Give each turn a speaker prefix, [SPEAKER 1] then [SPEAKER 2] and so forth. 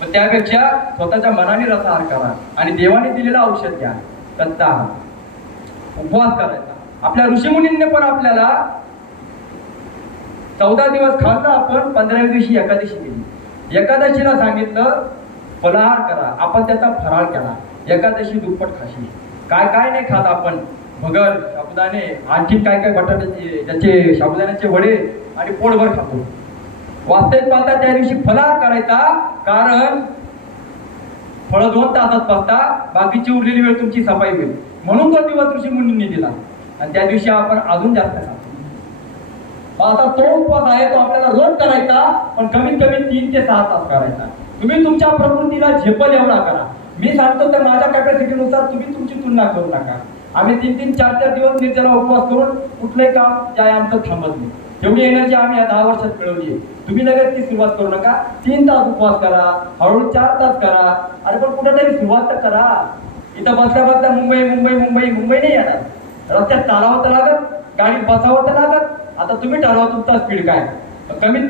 [SPEAKER 1] पण त्यापेक्षा स्वतःच्या मनाने रसाहार करा आणि देवाने दिलेलं औषध घ्या. दत्ता. उपवास करायचा. आपल्या ऋषीमुनींनी पण आपल्याला चौदा दिवस खाल्लं आपण पंधराव्या दिवशी एकादशी केली. एकादशीला सांगितलं फलाहार करा. आपण त्याचा फराळ केला. एकादशी दुप्पट खाशी. काय काय नाही खात आपण. भगर साबुदाणे आणखी काय काय बटाट्याचे त्याचे साबुदाण्याचे वडे आणि पोटभर खातो. वास्तविक पाहता त्या दिवशी फलार करायचा कारण फळ दोन तासात पाहता बाकीची उरलेली वेळ तुमची सफाई होईल. म्हणून तो दिवस ऋषी मुनींनी दिला. आणि त्या दिवशी आपण अजून जास्त खातो. आता तो उपवास आहे तो आपल्याला रोज करायचा पण कमीत कमी तीन ते सहा तास करायचा. तुम्ही तुमच्या प्रकृतीला झेपल एवढा करा. मी सांगतो तर माझ्या कॅपॅसिटीनुसार तुम्ही तुमची तुलना करू नका. आम्ही तीन तीन चार चार दिवस निर्जला उपवास करून कुठलंही काम त्या आमचं थांबत नाही. तेवढी एनर्जी आम्ही या दहा वर्षात मिळवली आहे. तुम्ही लगेच ती सुरुवात करू नका. तीन तास उपवास करा हळूहळू चार तास करा. अरे पण कुठेतरी सुरुवात तर करा. इथं बसल्या बसल्या मुंबई मुंबई मुंबई मुंबई नाही येणार. रस्त्यात चालावं तर लागत गाडीत बसावं तर लागत. आता तुम्ही ठरवा तुमचा स्पीड काय. कमीत